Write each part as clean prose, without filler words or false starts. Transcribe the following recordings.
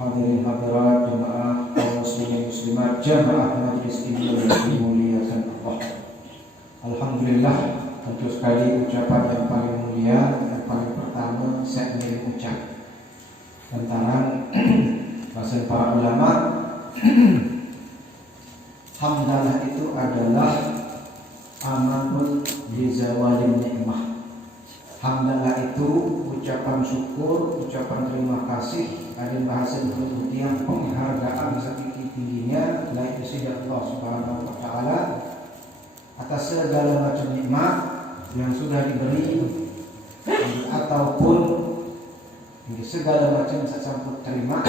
Hadirin hadirat jemaah kaum muslimin muslimat jamaah majlis ilmu yang dimuliakan Allah. Alhamdulillah, tentu sekali ucapan yang paling mulia, yang paling pertama saya ingin ucap tentang bahasa para ulama. Hamdalah itu adalah amanul bizawalin nikmah. Hamdalah itu ucapan syukur, ucapan terima kasih, ada bahasa yang penghargaan setinggi-tingginya baik dari Allah Subhanahu wa taala atas segala macam nikmat yang sudah diberi ataupun segala macam sambut terima.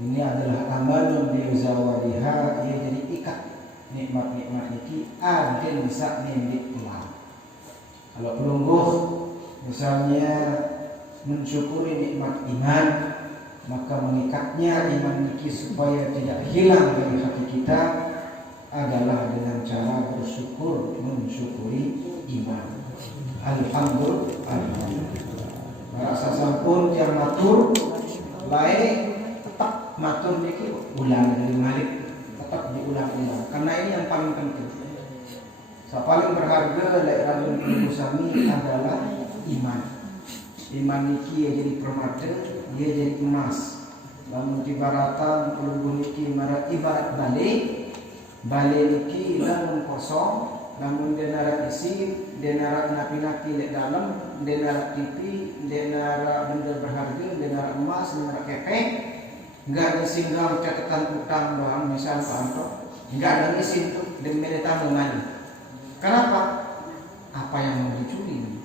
Ini adalah amanun bizawaliha, ia jadi ikat nikmat-nikmat ini ada bisa nimbik ulang. Kalau pelungguh misalnya mensyukuri nikmat iman, maka mengikatnya iman ini supaya tidak hilang dari hati kita adalah dengan cara bersyukur, mensyukuri iman. Alhamdulillah. Rasa sampun yang matur lain tetap matur niki ulang dari malik, tetap diulang-ulang karena ini yang paling penting. Yang paling berharga dari rajin Musami adalah iman. Iman niki ya jadi permata, dia jadi emas. Lamun ibaratan pelunggu niki ibarat bale niki lamun kosong, lamun denara isi, denara napi-napi di dalam, denara tipi, denara benda berharga, denara emas, denara kepeng, enggak ada singgah catatan utang doang misal Pak, enggak ada isin tuh demi tambahan. Kenapa? Apa yang mau dicuri?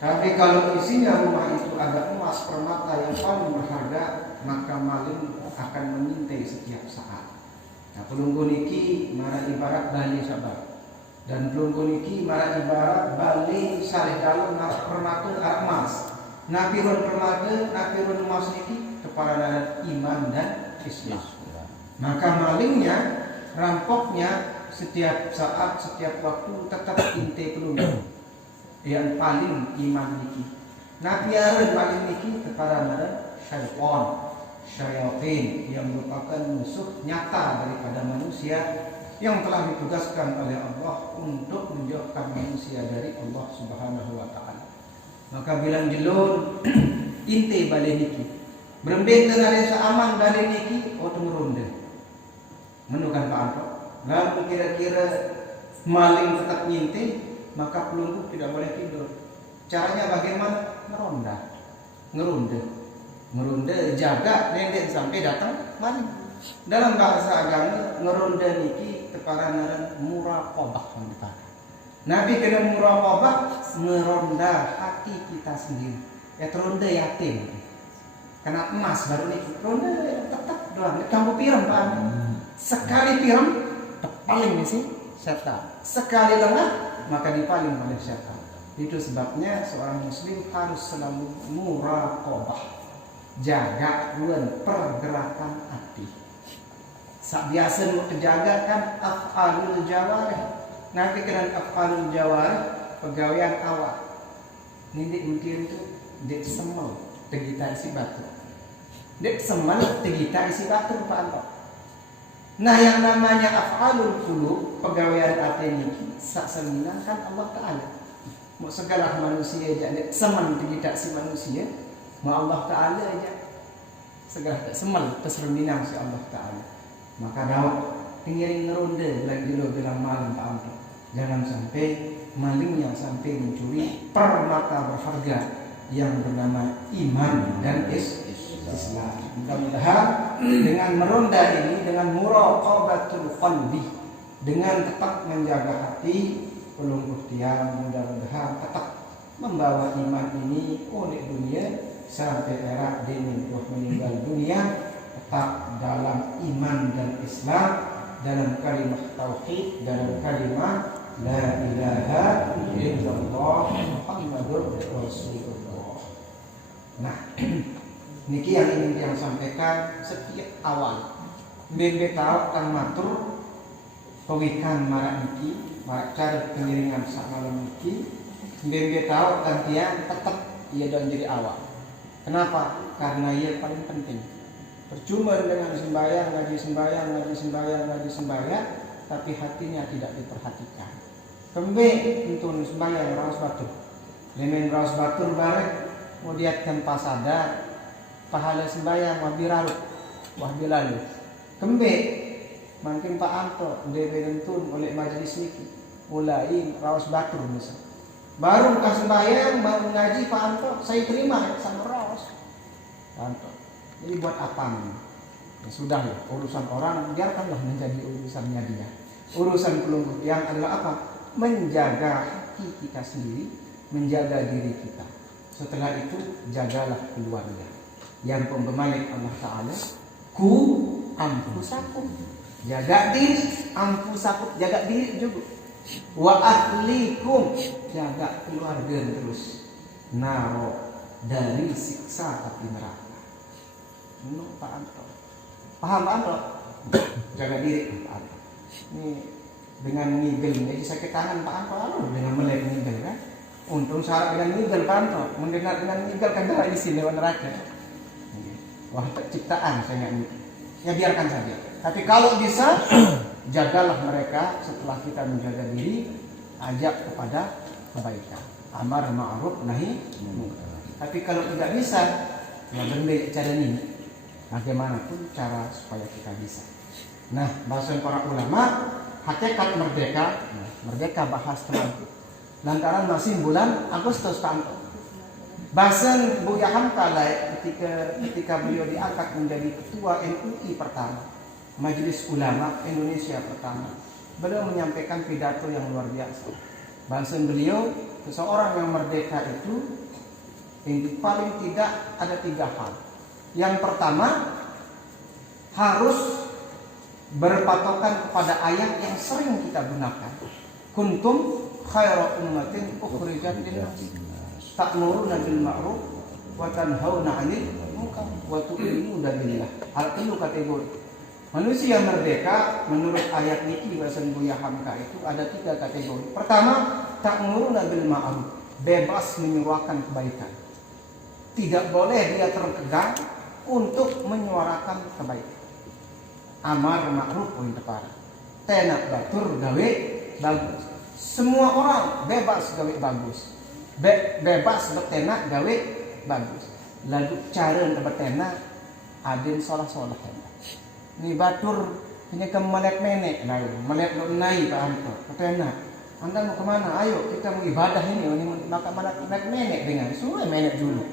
Tapi kalau isinya rumah itu ada emas permata yang paling berharga, maka maling akan mengintai setiap saat. Nah, pelunggu niki marah ibarat bali sabar. Dan pelunggu niki marah ibarat bali salih dalam permata emas. Napirun permata, napirun emas niki kepada iman dan Islam. Maka malingnya, rampoknya setiap saat, setiap waktu tetap intai pelunggu yang paling iman niki. Napiaran paling niki kepada syaitan yang merupakan musuh nyata daripada manusia yang telah ditugaskan oleh Allah untuk menjauhkan manusia dari Allah Subhanahu wa taala. Maka bilang jelun intai balik niki. Berembet dengan aman balik niki otung ronde. Menukan Pak Anto. Lalu kira-kira maling tetap nyintai, maka pelunggu tidak boleh tidur. Caranya bagaimana? Ngeronde, jaga nenek sampai datang maling. Dalam bahasa agama ngeronde niki kepada muraqabah depan. Nabi kena muraqabah ngeronda hati kita sendiri. Ya ronde yatim. Kena emas baru niki ronde tetap doang. Kamu piram Pak. Sekali piram paling misi setan. Sekali lengah maka dipaling oleh setan. Itu sebabnya seorang muslim harus selalu muraqabah, jaga pergerakan hati. Sak biasa mau terjaga kan af'alul jawarih. Nanti kena af'alul jawarih pegawaian awak. Nindik mungkin itu dek semel tegita isi batu. Dek semel tegita isi batu Pak Anto. Nah yang namanya af'alul qulub, pegawaian hati niki sak sembilan kan Allah Ta'ala. Mau segala manusia aja semen tidak si manusia, mau Allah Ta'ala aja segala semen terserminang si Allah Ta'ala. Maka dawat pingiring ngeronde lagi dulu bilang maling Pak Amro. Jangan sampai malingnya sampai mencuri permata berharga yang bernama iman dan Islam. Mudah-mudahan dengan meronda ini, dengan muraqabatul qalbi, dengan tetap menjaga hati, pelungguh tiang mudah-mudahan tetap membawa iman ini oleh dunia sampai era meninggal dunia tetap dalam iman dan Islam, dalam kalimat tauhid, dalam kalimat la ilaha illallah Muhammadur Rasulullah. Nah, niki yang ingin yang sampaikan setiap awal. Bebe tahu kang matur pewikan marak niki, marak cara pengiringan sak malam niki. Bebe tahu kan tiang tetap ia dan jadi awal. Kenapa? Karena ia paling penting. Percuma dengan sembahyang, ngaji sembahyang, ngaji sembahyang, ngaji sembahyang, tapi hatinya tidak diperhatikan. Kembe untuk sembahyang raos batur. Lemen raos batur bareng mau diat tanpa sadar pahala sembahyang wabiralu wahbilalu. Kembe makin Pak Anto debentun oleh majelis niki mulai raos batur misal. Baru ke sembahyang mau ngaji Pak Anto saya terima sama raos. Pak Anto. Jadi buat apa nih? Ya sudah ya, urusan orang biarkanlah menjadi urusannya dia. Urusan pelunggu yang adalah apa? Menjaga hati kita sendiri, menjaga diri kita. Setelah itu jagalah keluarga. Yang pemalik Allah Ta'ala, ku anfusakum. Jaga diri, anfusakum, jaga diri juga. Wa ahlikum, jaga keluarga terus. Naro dari siksa api neraka. Menurut Pak Anto. Paham Pak Anto? Jaga diri Pak Anto. Ini dengan ngigel jadi sakit tangan Pak Anto lalu dengan melek ngigel kan. Untung syarat dengan ngigel Pak Anto. Mendengar dengan ngigel kan darah isi lewat neraka. Wah ciptaan saya nggak ngigel. Ya biarkan saja. Tapi kalau bisa jagalah mereka setelah kita menjaga diri, ajak kepada kebaikan. Amar ma'ruf nahi munkar. Tapi kalau tidak bisa, ya berbeda cara ini. Bagaimanapun cara supaya kita bisa. Nah, bahasa para ulama, hakikat merdeka, merdeka bahas teman. Lantaran masih bulan Agustus Pak Anto. Bahasa Buya Hamka ketika beliau diangkat menjadi ketua MUI pertama, Majelis Ulama Indonesia pertama, beliau menyampaikan pidato yang luar biasa. Bahasa beliau, seseorang yang merdeka itu yang paling tidak ada 3 hal. Yang pertama, harus berpatokan kepada ayat yang sering kita gunakan. Kuntum khairu ummatin ukhrijat lin-nas ta'muruna bil ma'ruf wa tanhauna 'anil munkar wa tu'minuna billah. Hal itu kategori. Manusia merdeka menurut ayat niki bahasa Buya Hamka itu ada 3 kategori. Pertama, ta'muruna bil ma'ruf, bebas menyuarakan kebaikan. Tidak boleh dia terkegang untuk menyuarakan kebaikan. Amar ma'ruf poin tepara. Tenak batur gawe bagus. Semua orang bebas gawe bagus. Bebas betenak gawe bagus. Lalu cara betenak adin solah-solah. Ini batur ini ke melek menek lalu melek nai Pak Anto. Katanya, Anda mau kemana? Ayo kita mau ibadah ini maka melek menek dengan semua menek dulu.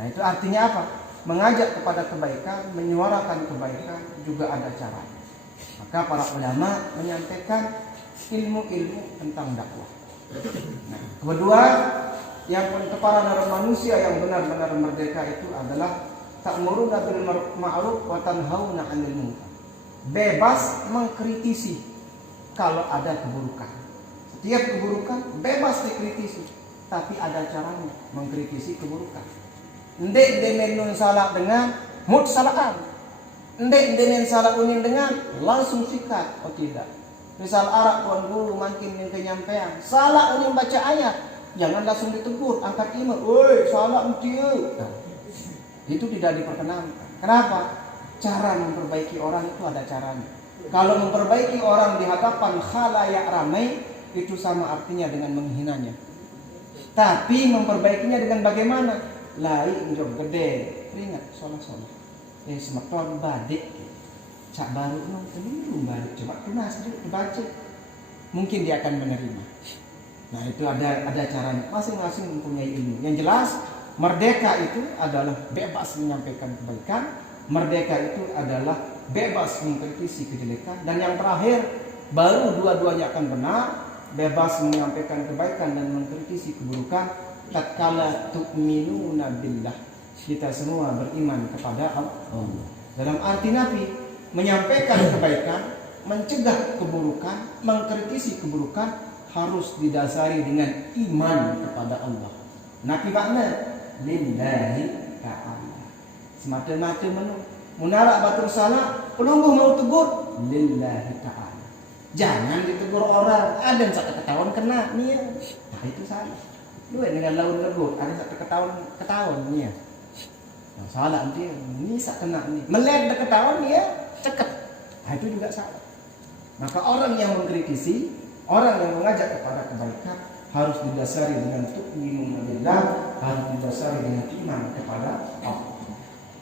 Nah itu artinya apa? Mengajak kepada kebaikan, menyuarakan kebaikan juga ada cara. Maka para ulama menyampaikan ilmu-ilmu tentang dakwah. Nah, kedua, yang para manusia yang benar-benar merdeka itu adalah ta'muruna bil ma'ruf wa tanhauna 'anil munkar. Bebas mengkritisi kalau ada keburukan. Setiap keburukan bebas dikritisi, tapi ada caranya mengkritisi keburukan. Ndek demen nun salah dengan mutsalaan. Ndek demen salah unin dengan langsung sikat. Oh tidak. Misal Arab tuan guru makin yang kenyampean. Salah unin baca ayat. Jangan langsung ditegur. Angkat iman. Woi salah entiu. Nah, itu tidak diperkenankan. Kenapa? Cara memperbaiki orang itu ada caranya. Kalau memperbaiki orang di hadapan khalayak ramai, itu sama artinya dengan menghinanya. Tapi memperbaikinya dengan bagaimana? Lain jom gede, ingat sholat. Semeton badik, cak baru nong keliru balik, coba tunas dulu dibaca, mungkin dia akan menerima. Nah itu ada caranya, masing-masing mempunyai ilmu. Yang jelas merdeka itu adalah bebas menyampaikan kebaikan, merdeka itu adalah bebas mengkritisi kejelekan, dan yang terakhir baru dua-duanya akan benar, bebas menyampaikan kebaikan dan mengkritisi keburukan. Tatkala tu'minuna billah, kita semua beriman kepada Allah. Dalam arti Nabi menyampaikan kebaikan, mencegah keburukan, mengkritisi keburukan harus didasari dengan iman kepada Allah. Nabi makna lillahi ta'ala. Semata-mata munarak batur salah, pelungguh mau tegur lillahi ta'ala. Jangan ditegur orang, ada yang satu ketahuan kena nih. Nah itu salah. Dua dengan laun lebur, ada satu ketahuan nih. Salah dia, ini sak kena ni. Melek dekat tahun dia cekap. Itu juga salah. Maka orang yang mengkritisi, orang yang mengajak kepada kebaikan harus didasari dengan tu'minu billah, harus didasari dengan iman kepada Allah.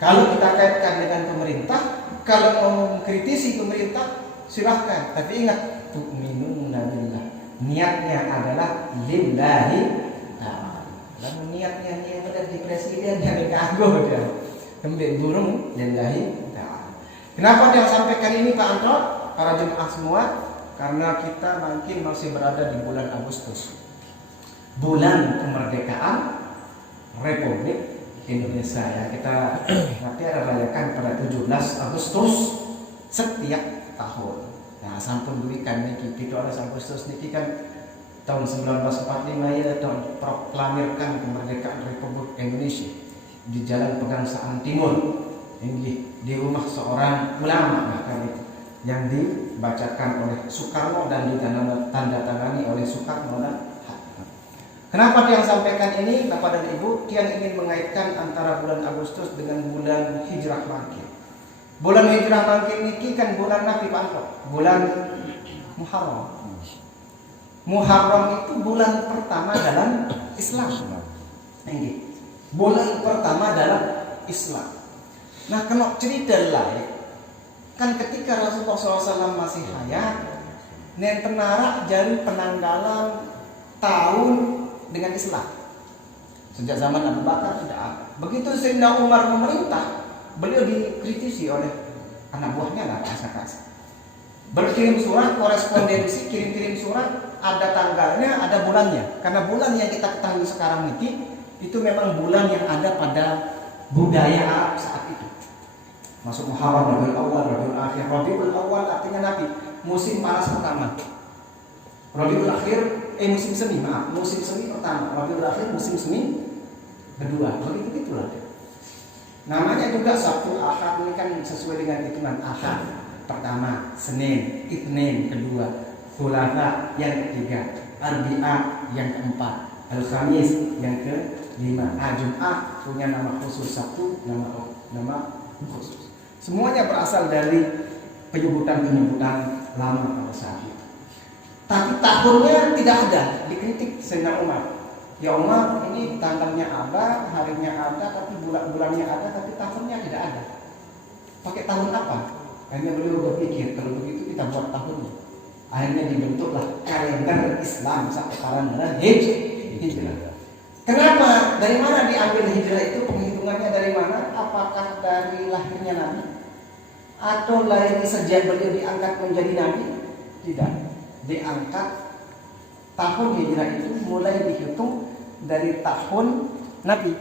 Kalau kita kaitkan dengan pemerintah, kalau mau mengkritisi pemerintah, silahkan. Tapi ingat, tu'minu billah. Niatnya adalah lillahi ta'ala. Lalu niatnya dia menjadi presiden yang dikagum dia. Kemudian burung lillahi ta'ala. Kenapa dia sampaikan ini Pak Antro? Para jemaah semua, karena kita mungkin masih berada di bulan Agustus, bulan kemerdekaan Republik Indonesia ya. Kita nanti ada rayakan pada 17 Agustus setiap tahun. Nah, sampun berikan niki 17 Agustus niki kan tahun 1945 ya, tahun proklamirkan kemerdekaan Republik Indonesia di Jalan Pegangsaan Timur. Ini di rumah seorang ulama bahkan itu, yang dibacakan oleh Soekarno dan ditandatangani oleh Soekarno dan Hatta. Kenapa dia sampaikan ini Bapak dan Ibu? Dia ingin mengaitkan antara bulan Agustus dengan bulan Hijrah Makkiyah. Bulan Hijrah Makkiyah ini kan bulan Nabi Pak, bulan Muharram. Muharram itu bulan pertama dalam Islam. Ini bulan pertama dalam Islam. Nah, kalau cerita lain kan ketika Rasulullah SAW masih hayat, nen penarak jadi penanggalan tahun dengan Islam. Sejak zaman Abu Bakar tidak ada. Begitu Sayyidina Umar memerintah, beliau dikritisi oleh anak buahnya lah kasar-kasar. Berkirim surat, korespondensi, kirim-kirim surat, ada tanggalnya, ada bulannya. Karena bulan yang kita ketahui sekarang itu memang bulan yang ada pada budaya Arab saat itu. Masuk Muharram, Rabiul Awal, Rabiul Akhir. Rabiul Awal artinya Nabi, musim panas pertama. Rabiul Akhir, musim semi, maaf, musim semi pertama. Rabiul Akhir, musim semi kedua. Begitu itulah. Namanya juga Sabtu Ahad, ini kan sesuai dengan hitungan Ahad. Pertama, Senin, Itsnin kedua, Thulatha yang ketiga, Arbi'a yang keempat, Al-Khamis yang kelima. Jumat punya nama khusus, Sabtu nama khusus. Semuanya berasal dari penyebutan lama pada saat itu. Tapi tahunnya tidak ada, dikritik Sayyidina Umar. Ya Umar, ini tanggalnya ada, harinya ada, tapi bulannya ada, tapi tahunnya tidak ada. Pakai tahun apa? Akhirnya beliau berpikir, kalau begitu kita buat tahunnya. Akhirnya dibentuklah kalender Islam sekarang dengan Hijrah. Kenapa? Dari mana diambil Hijrah itu? Penghitungannya dari mana? Apakah dari lahirnya Nabi? Atau lahir sejak beliau diangkat menjadi Nabi? Tidak. Diangkat tahun Hijrah itu mulai dihitung dari tahun Nabi.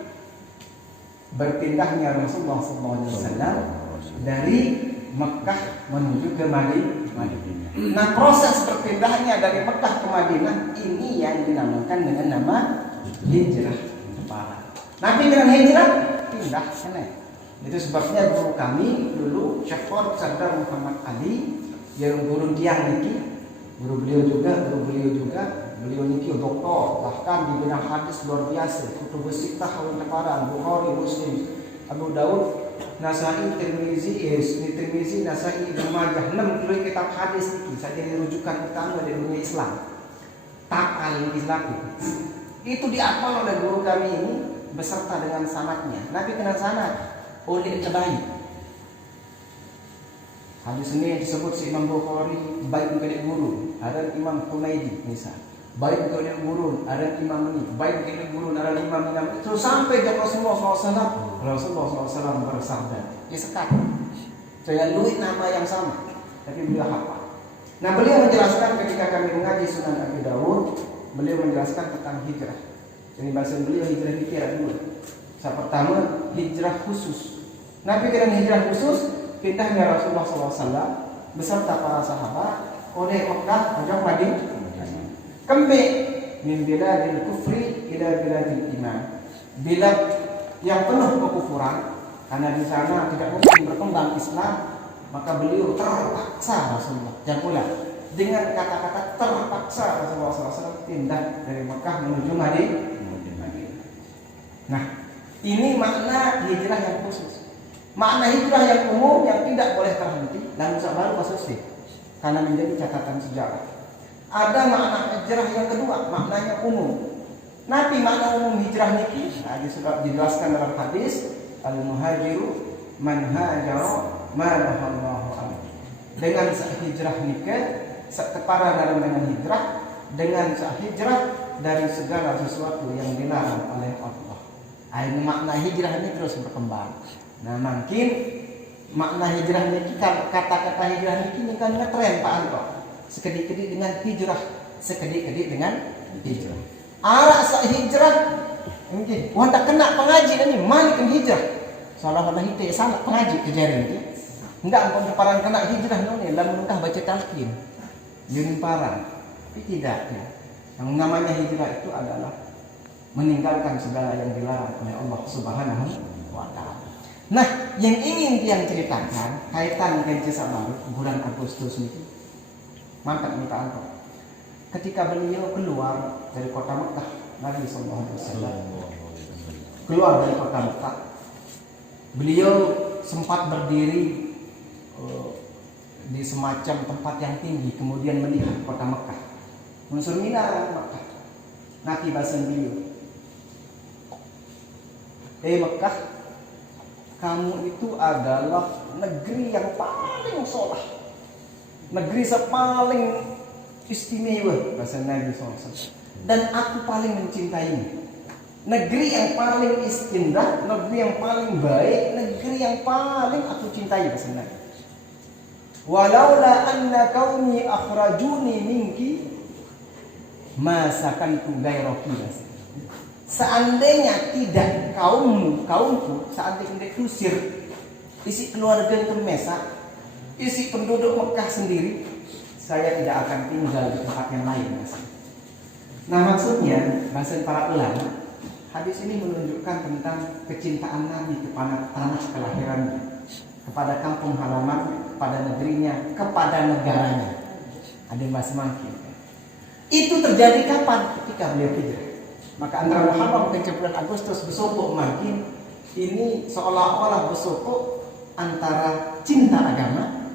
Berpindahnya Rasulullah SAW dari Mekah menuju ke Madinah. Nah, proses berpindahnya dari Mekah ke Madinah ini yang dinamakan dengan nama Hijrah. Nabi dengan hijrah pindah sana. Itu sebabnya guru kami dulu Syekh Sardar Muhammad Ali, yang guru tiang niki, guru beliau juga, beliau niki doktor, bahkan di bidang hadis luar biasa, kutub sittah wal Bukhari, Bukhari, Muslim, Abu Daud, Nasai, Tirmizi, Nasai, Ibnu Majah, 6 kitab hadis niki saja rujukan utama di dunia Islam. Tak Islam itu dihafal oleh guru kami ini beserta dengan sanadnya. Nabi kenal sanad oleh terbaik. Hadis ini yang disebut si Imam Bukhari baik kepada guru, ada Imam Humaydi misal. Baik kepada guru, ada Imam ini, baik kepada guru, ada Imam ini. Terus sampai ke Rasulullah SAW. Rasulullah SAW bersabda, ya sekarang saya luit nama yang sama, tapi beliau hafal. Nah, beliau menjelaskan ketika kami mengaji Sunan Abi Dawud, beliau menjelaskan tentang hijrah. Jadi bahasa beliau hijrah ini kira dua. Yang pertama hijrah khusus. Nabi dengan hijrah khusus pindahnya Rasulullah SAW beserta para sahabat oleh Mekah menuju Madinah. Kembali min biladil kufri ila biladil iman. Bilad yang penuh kekufuran, karena di sana tidak mungkin berkembang Islam, maka beliau terpaksa Rasulullah. Jangan ulang. Dengan kata-kata terpaksa Rasulullah SAW pindah dari Mekah menuju Madinah. Nah, Ini makna hijrah yang khusus. Makna hijrah yang umum yang tidak boleh terhenti dan baru khusus karena menjadi catatan sejarah. Ada makna hijrah yang kedua, maknanya umum. Nabi makna umum hijrah niki sudah dijelaskan dalam hadis al-muhajiru man hajara ma nahallahu anhu. Dengan hijrah niki setepara dalam dengan hijrah dengan hijrah dari segala sesuatu yang dilarang oleh Allah. Ini makna hijrah ini terus berkembang. Nah, mungkin makna hijrah ini kata-kata hijrah ini kan ngetren Pak Anto. Sekedik-kedik dengan hijrah, sekedik-kedik dengan hijrah. Arah hijrah mungkin wah tak kena pengaji ini malik hijrah. Seolah-olah itu salah pengaji kejadian itu. Enggak ampun keparan kena hijrah nih, lamun entah baca talqin. Yunin parang. Tapi tidak ya. Yang namanya hijrah itu adalah meninggalkan segala yang dilarang oleh Allah Subhanahu wa taala. Nah, yang ingin yang ceritakan kaitan dengan kisah baru bulan Agustus itu. Mantap nih Pak Anto. Ketika beliau keluar dari kota Mekah, Nabi sallallahu alaihi wasallam keluar dari kota Mekah, beliau sempat berdiri di semacam tempat yang tinggi, kemudian melihat kota Mekah. Unsur minara Mekah. Nabi bahasa beliau, Mekah, kamu itu adalah negeri yang paling soleh, negeri paling istimewa bahasa Nabi SAW. Dan aku paling mencintaimu. Negeri yang paling istimewa, negeri yang paling baik, negeri yang paling aku cintai bahasa Nabi. Walaula anna qaumi akhrajuni minki ma sakantu gairaki. Seandainya tidak kaumku seandainya diusir isi keluarga Mesa, isi penduduk Mekah sendiri, saya tidak akan tinggal di tempat yang lain. Nah, maksudnya bahasa para ulama, hadis ini menunjukkan tentang kecintaan Nabi kepada tanah kelahirannya, kepada kampung halaman, kepada negerinya, kepada negaranya. Ada yang bahas makin. Itu terjadi kapan? Ketika beliau hijrah. Maka antara Muharram dan bulan Agustus besokok makin ini seolah-olah besokok antara cinta agama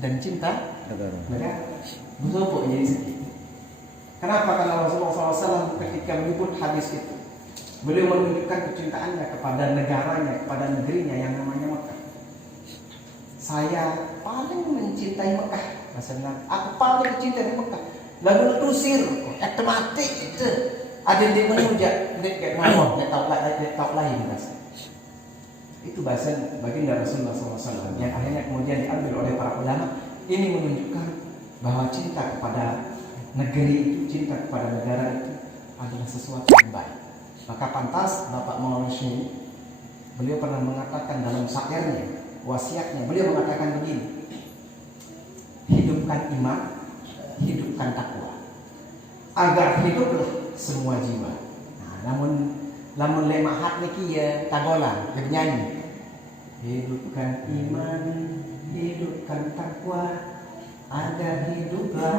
dan cinta negara. Besokok jadi sedih. Kenapa? Karena Rasulullah SAW ketika menyebut hadis itu, beliau menunjukkan kecintaannya kepada negaranya, kepada negerinya yang namanya Mekah. Saya paling mencintai Mekah, maksudnya aku paling mencintai Mekah. Lalu tusir, mati itu. Ada yang menujak, kayak ngomong, tahu lain bahasa. Itu bahasa baginda Rasulullah SAW yang akhirnya kemudian diambil oleh para ulama. Ini menunjukkan bahwa cinta kepada negeri itu, cinta kepada negara itu adalah sesuatu yang baik. Maka pantas Bapak Maulana Syekh, beliau pernah mengatakan dalam syairnya, wasiatnya, beliau mengatakan begini: hidupkan iman, hidupkan takwa, agar hiduplah semua jiwa. Nah, namun lemahat niki ya tagolan, bernyanyi. Hidupkan iman, hidupkan takwa, agar hiduplah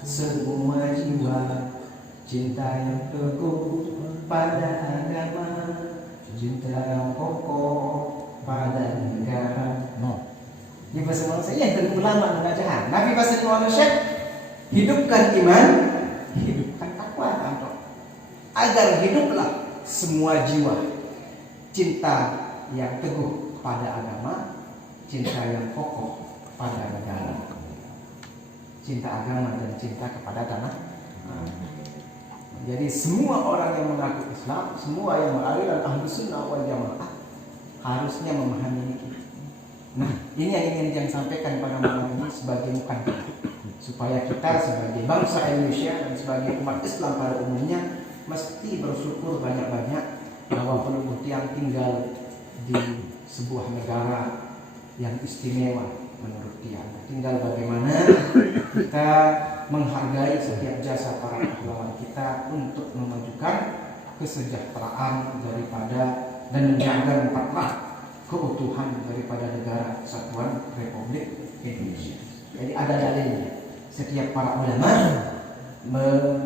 semua jiwa. Cinta yang teguh pada agama, cinta yang kokoh pada negara. No. Ini bahasa Malaysia yang tentu ulama mengajar. Nabi bahasa Malaysia, hidupkan iman, hidupkan takwa, agar hiduplah semua jiwa. Cinta yang teguh pada agama, cinta yang kokoh pada negara. Cinta agama dan cinta kepada tanah. Jadi semua orang yang mengaku Islam, semua yang beraliran Ahlus Sunnah wal Jamaah harusnya memahami ini. Nah, ini yang ingin saya sampaikan pada malam ini sebagai mukadimah, supaya kita sebagai bangsa Indonesia dan sebagai umat Islam pada umumnya mesti bersyukur banyak-banyak bahwa penduduk yang tinggal di sebuah negara yang istimewa menurut dia. Tinggal bagaimana kita menghargai setiap jasa para pahlawan kita untuk memajukan kesejahteraan daripada dan menjaga mutlak keutuhan daripada negara Kesatuan Republik Indonesia. Jadi ada dalilnya. Setiap para ulama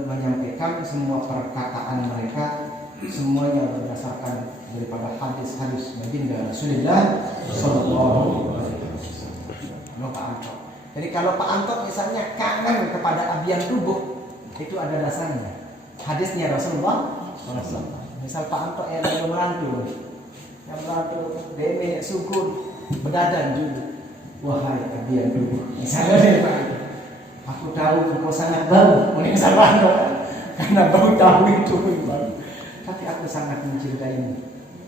menyampaikan semua perkataan mereka semuanya berdasarkan daripada hadis-hadis baginda Rasulullah Sallallahu Alaihi Wasallam. Pak Anto. Jadi kalau Pak Anto misalnya kangen kepada abian tubuh, itu ada dasarnya. Hadisnya Rasulullah SAW. Misal Pak Anto yang merantu, bebe sukun berdadan juga. Wahai abian tubuh, misalnya Pak, aku tahu kau sangat bau, misal Pak Anto, karena bau tahu itu bau. Tapi aku sangat mencintaimu.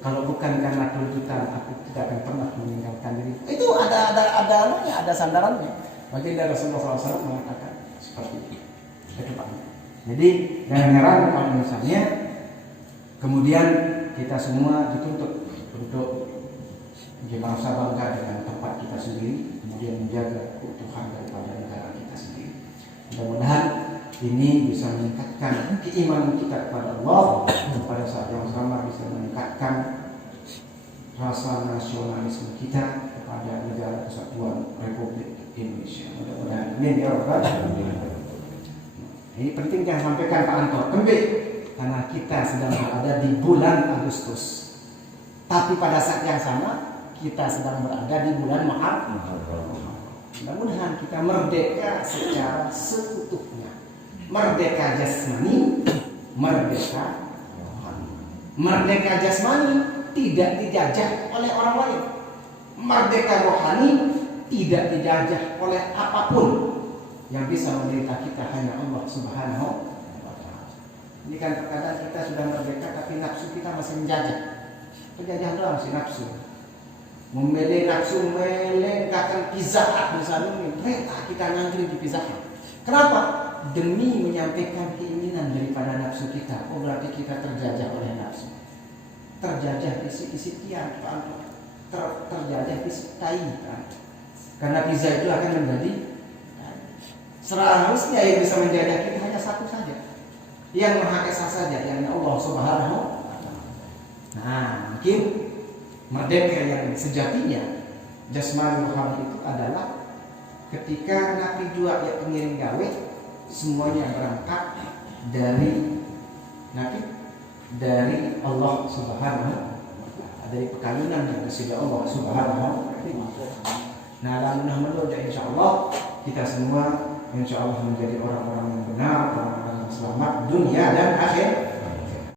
Kalau bukan karena tuntutan, aku tidak akan pernah meninggalkan diri. Itu ada sandarannya. Baginda Rasulullah SAW mengatakan seperti itu. Itu Pak. Jadi jangan heran kalau misalnya kemudian kita semua dituntut untuk merasa bangga dengan tempat kita sendiri, kemudian menjaga keutuhan daripada negara kita sendiri. Mudah-mudahan ini bisa meningkatkan keimanan kita kepada Allah, pada saat yang sama bisa meningkatkan rasa nasionalisme kita kepada negara kesatuan Republik Indonesia. Mudah-mudahan amin ya rabbal alamin. Ini penting yang sampaikan Pak Anto. Kembali karena kita sedang berada di bulan Agustus. Tapi pada saat yang sama kita sedang berada di bulan Muharram. Mudah-mudahan kita merdeka secara seutuhnya. Merdeka jasmani, merdeka rohani. Merdeka jasmani tidak dijajah oleh orang lain. Merdeka rohani tidak dijajah oleh apapun. Yang bisa memerintah kita hanya Allah Subhanahu wa Ta'ala. Ini kan terkadang kita sudah merdeka tapi nafsu kita masih menjajah. Penjajah doang si nafsu. Memilih nafsu melengkakan pizza misalnya, mereka kita ngantri di pizza. Kenapa? Demi menyampaikan keinginan daripada nafsu kita. Oh berarti kita terjajah oleh nafsu. Terjajah isi tiang, terjajah isi tai. Karena pizza itu akan menjadi seharusnya yang bisa menjajah kita hanya satu saja, yang Maha Esa saja, yang Allah Subhanahu wa Ta'ala. Nah, mungkin merdeka yang sejatinya jasmani rohani itu adalah ketika Nabi jua yang pengiring gawe semuanya berangkat dari Nabi, dari Allah Subhanahu wa Ta'ala, dari pekalunan yang disebut Allah Subhanahu wa Ta'ala. Nah, alhamdulillah insyaallah kita semua insya Allah menjadi orang-orang yang benar, orang-orang yang selamat dunia dan akhir.